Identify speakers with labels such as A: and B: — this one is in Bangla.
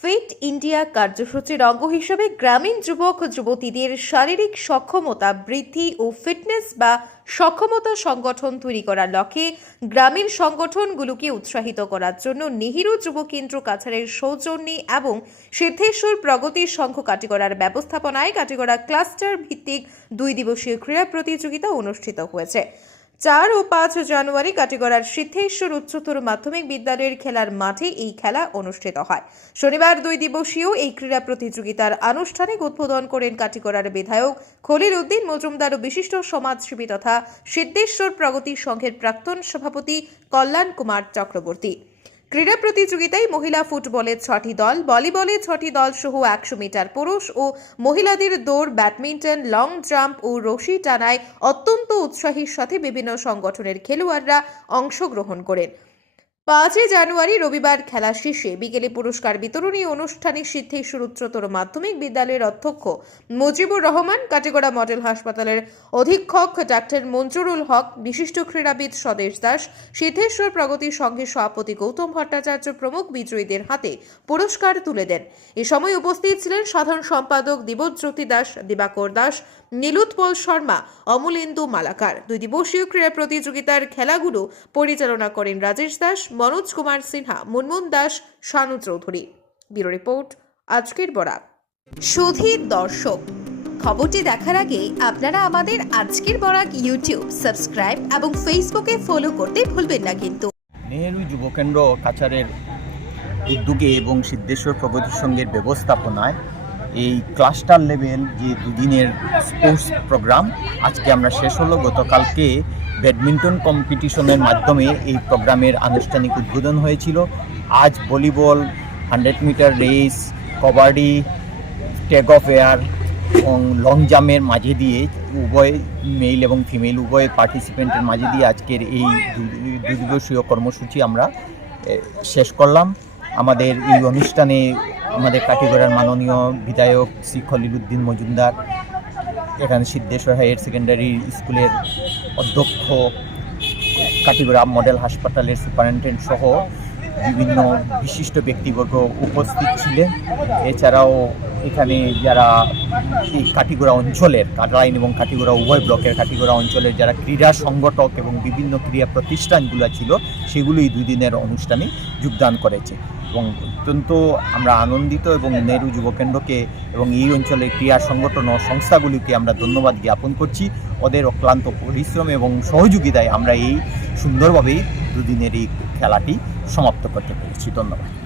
A: ফিট ইন্ডিয়া কার্যসূচির অঙ্গ হিসেবে গ্রামীণ যুবক, যুবতীদের শারীরিক সক্ষমতা বৃদ্ধি ও ফিটনেস বা সক্ষমতা সংগঠন তৈরি করার লক্ষ্যে গ্রামীণ সংগঠনগুলোকে উৎসাহিত করার জন্য নেহেরু যুব কেন্দ্র কাছাড়ের সৌজন্যে এবং সিদ্ধেশ্বর প্রগতি সংঘ কাটিগড়ার ব্যবস্থাপনায় কাটিগড়া ক্লাস্টার ভিত্তিক দুই দিবসীয় ক্রীড়া প্রতিযোগিতা অনুষ্ঠিত হয়েছে। চার ও পাঁচ জানুয়ারি কাটিগড়ার সিদ্ধেশ্বর উচ্চতর মাধ্যমিক বিদ্যালয়ের খেলার মাঠে এই খেলা অনুষ্ঠিত হয়। শনিবার দুই দিবসীয় এই ক্রীড়া প্রতিযোগিতার আনুষ্ঠানিক উদ্বোধন করেন কাটিগড়ার বিধায়ক খলিল উদ্দিন মজুমদার ও বিশিষ্ট সমাজসেবী তথা সিদ্ধেশ্বর প্রগতি সংঘের প্রাক্তন সভাপতি কল্যাণ কুমার চক্রবর্তী। ক্রীড়া প্রতিযোগিতায় মহিলা ফুটবলে ছটি দল, ভলিবলে ছটি দল সহ একশো মিটার পুরুষ ও মহিলাদের দৌড়, ব্যাডমিন্টন, লং জাম্প ও রশি টানায় অত্যন্ত উৎসাহীর সাথে বিভিন্ন সংগঠনের খেলোয়াড়রা অংশগ্রহণ করেন। পাঁচই জানুয়ারি রবিবার খেলা শেষে বিকেলে পুরস্কার বিতরণী অনুষ্ঠানে সিদ্ধেশ্বর উচ্চতর মাধ্যমিক বিদ্যালয়ের অধ্যক্ষ মুজিবুর রহমান, কাটিগড়া মডেল হাসপাতালের অধীক্ষক ডাক্তার মঞ্জুরুল হক, বিশিষ্ট ক্রীড়াবিদ স্বদেশ দাস, সিদ্ধেশ্বর প্রগতি সংঘের সভাপতি গৌতম ভট্টাচার্য প্রমুখ বিজয়ীদের হাতে পুরস্কার তুলে দেন। এ সময় উপস্থিত ছিলেন সাধারণ সম্পাদক দিবজ্যোতি দাস, দিবাকর দাস, নীলুৎপল শর্মা, অমলেন্দু মালাকার। দুই দিবসীয় ক্রীড়া প্রতিযোগিতার খেলাগুলো পরিচালনা করেন রাজেশ দাস মনোজ কুমার সিনহা, মুনমুন দাস, শানু চৌধুরী। ব্যুরো রিপোর্ট, আজকের বরাক সুধীর দর্শক, খবরটি দেখার আগে আপনারা আমাদের আজকের বরাক ইউটিউব, সাবস্ক্রাইব এবং ফেসবুকে ফলো করতে ভুলবেন না কিন্তু।
B: নেহেরু যুবকেন্দ্র কাছাড়ের উদ্যোগে এবং সিদ্ধেশ্বর প্রগতি সংঘের ব্যবস্থাপনায় এই ক্লাস্টার লেভেল যে দুদিনের স্পোর্টস প্রোগ্রাম আজকে আমরা শেষ হলো। গতকালকে ব্যাডমিন্টন কম্পিটিশনের মাধ্যমে এই প্রোগ্রামের আনুষ্ঠানিক উদ্বোধন হয়েছিল। আজ volleyball hundred metre race kabaddi take off air এবং লং জাম্পের মাঝে দিয়ে উভয় মেল এবং ফিমেল উভয় পার্টিসিপেন্টের মাঝে দিয়ে আজকের এই দু- দু কর্মসূচি আমরা শেষ করলাম। আমাদের এই অনুষ্ঠানে আমাদের কাটিগড়ার মাননীয় বিধায়ক শ্রী খলিলুদ্দিন মজুমদার, এখানে সিদ্ধেশ্বর হায়ার সেকেন্ডারি স্কুলের অধ্যক্ষ কাটিগড়া মডেল হাসপাতালের সুপারিনটেন্ডেন্ট সহ বিভিন্ন বিশিষ্ট ব্যক্তিবর্গ উপস্থিত ছিলেন। এছাড়াও এখানে যারা এই কাটিগড়া অঞ্চলের কাটালাইন এবং কাটিগড়া উভয় ব্লকের কাটিগড়া অঞ্চলের যারা ক্রীড়া সংগঠক এবং বিভিন্ন ক্রীড়া প্রতিষ্ঠানগুলো ছিল সেগুলো এই দুই দিনের অনুষ্ঠানে যোগদান করেছে। এবং অত্যন্ত আমরা আনন্দিত এবং নেহরু যুবকেন্দ্রকে এবং এই অঞ্চলের ক্রীড়া সংগঠন ও সংস্থাগুলিকে আমরা ধন্যবাদ জ্ঞাপন করছি। ওদের অক্লান্ত পরিশ্রম এবং সহযোগিতায় আমরা এই সুন্দরভাবেই দুদিনের এই খেলাটি সমাপ্ত করতে পেরেছি। ধন্যবাদ।